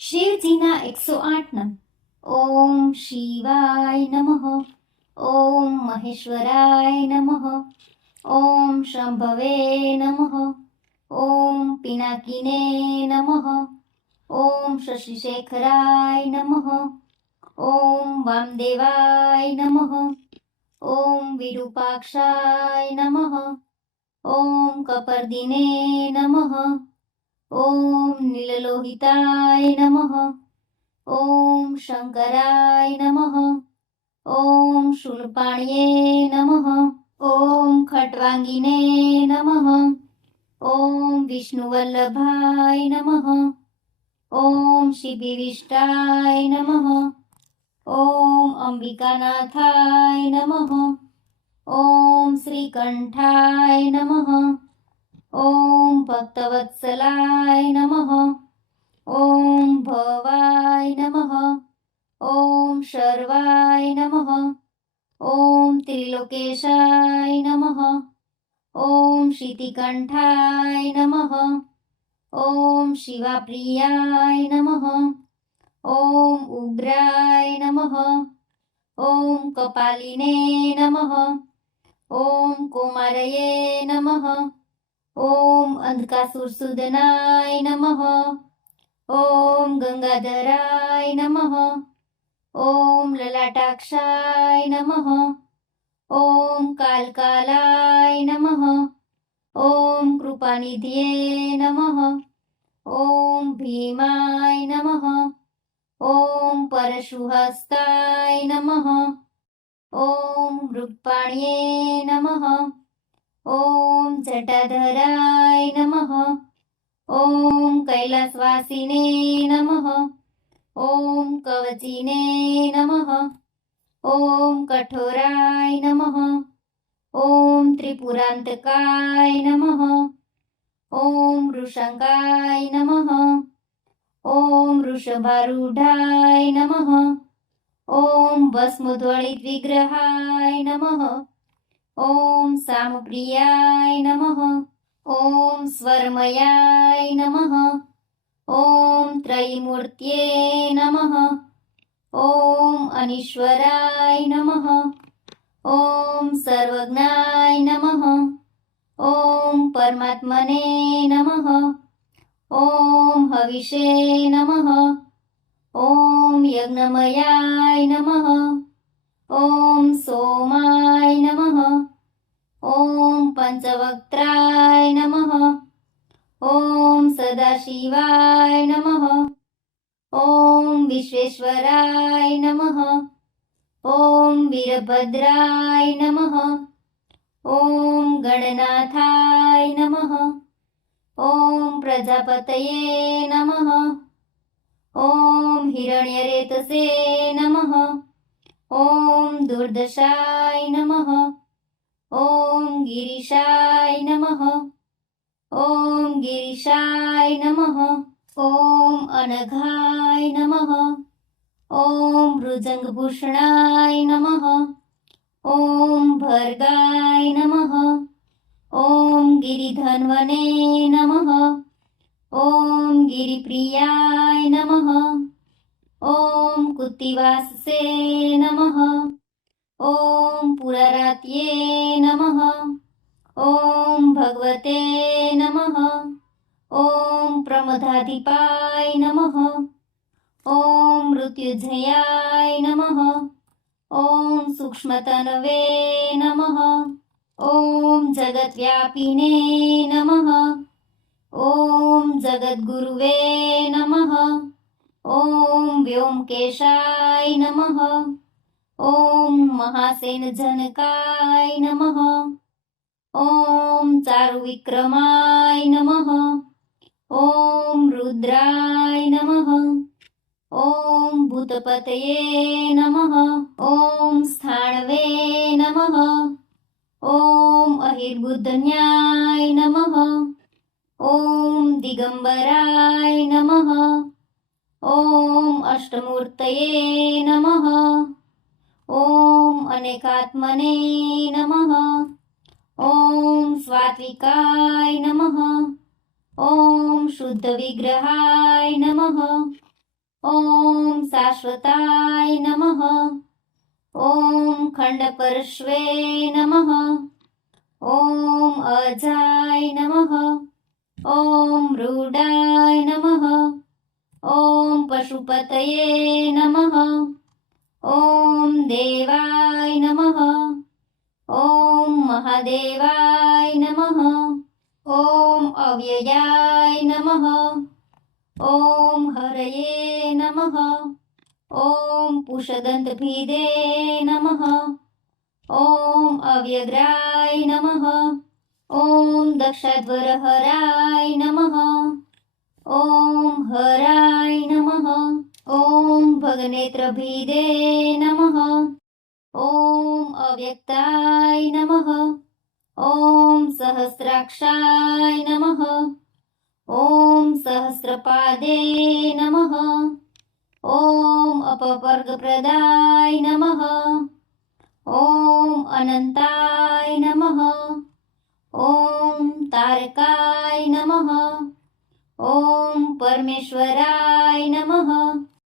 શિવજીના એકસો આઠ નામ ઓમ શિવાય નમઃ. ઓમ મહેશ્વરાય નમઃ. ઓમ શંભવે નમઃ. ઓમ પિનાકીને નમઃ. ઓમ શશિશેખરાય નમઃ. ઓમ વામદેવાય નમઃ. ઓમ વિરૂપાક્ષાય નમઃ. ઓમ કપરદિને નમઃ. ॐ नीललोहिताय नमः। ॐ शङ्कराय नमः। ॐ शूलपाण्ये नमः। ॐ खट्वाङ्गिने नमः। ॐ विष्णुवल्लभाय नमः। ॐ शिबिविष्टाय नमः। ॐ अम्बिकानाथाय नमः। ॐ श्रीकण्ठाय नमः। ॐ भक्तवत्सलाय नमः। ॐ भवाय नमः। ॐ शर्वाय नमः। ॐ त्रिलोकेशाय नमः। ॐ शितिकण्ठाय नमः। ॐ शिवाप्रियाय नमः। ॐ उग्राय नमः। ॐ कपालिने नमः। ॐ कुमारये नमः। ॐ अन्धकासुरसुदनाय नमः। ॐ गङ्गाधराय नमः। ॐ ललाटाक्षाय नमः। ॐ कालकालाय नमः। ॐ कृपानिधये नमः। ॐ भीमाय नमः। ॐ परशुहस्ताय नमः। ॐ मृक्पाण्ये नमः। ॐ जटाधराय नमः। ॐ कैलासवासिने नमः। ॐ कवचिने नमः। ॐ कठोराय नमः। ॐ त्रिपुरान्तकाय नमः। ॐ वृषङ्गाय नमः। ॐ वृषभारूढाय नमः। ॐ भस्मोद्वळितविग्रहाय नमः। ॐ सामप्रियाय नमः। ॐ स्वरमयाय नमः। ॐ त्रयीमूर्त्ये नमः। ॐ अनीश्वराय नमः। ॐ सर्वज्ञाय नमः। ॐ परमात्मने नमः। ॐ हविषे नमः। ॐ यज्ञमयाय नमः। ॐ सोमाय नमः ॐ पञ्चवक्त्राय नमः। ॐ सदाशिवाय नमः। ॐ विश्वेश्वराय नमः। ॐ वीरभद्राय नमः। ॐ गणनाथाय नमः। ॐ प्रजापतये नमः। ॐ हिरण्यरेतसे नमः। ॐ दुर्दशाय नमः। गिरीशाय नमः. ॐ गिरीशाय नमः. ॐ अनघाय नमः. ॐ मृजङ्गभूषणाय नमः. ॐ भर्गाय नमः. ॐ गिरिधन्वने नमः. ॐ गिरिप्रियाय नमः. ॐ कुत्तिवासे नमः. ॐ पुररात्ये नमः. ॐ भगवते नमः। ॐ प्रमदाधिपाय नमः। ॐ मृत्युजयाय नमः। ॐ सूक्ष्मतनवे नमः। ॐ जगद्व्यापिने नमः। ॐ जगद्गुरुवे नमः। ॐ व्योमकेशाय नमः। ॐ महासेनजनकाय नमः। ॐ चारुविक्रमाय नमः। ॐ रुद्राय नमः। ॐ भूतपतये नमः। ॐ स्थाणवे नमः। ॐ अहिर्बुद्धन्याय नमः। ॐ दिगम्बराय नमः। ॐ अष्टमूर्तये नमः। ॐ अनेकात्मने नमः। ॐ स्वात्विकाय नमः। ॐ शुद्धविग्रहाय नमः। ॐ शाश्वताय नमः। ॐ खण्डपर्श्वे नमः। ॐ अजाय नमः। ॐ रूढाय नमः। ॐ पशुपतये नमः। ॐ देवाय देवाय महादेवाय नमः। ॐ अव्ययाय नमः। ॐ हरये नमः। ॐ पुषदन्तभिदे नमः। ॐ अव्यग्राय नमः। ॐ दक्षध्वरहराय नमः। ॐ हराय नमः। ॐ भगनेत्रभिदे सहस्राक्षाय नमः। ॐ सहस्रपादे नमः। ॐ अपवर्गप्रदाय नमः। ॐ अनन्ताय नमः। ॐ तारकाय नमः। ॐ परमेश्वराय नमः।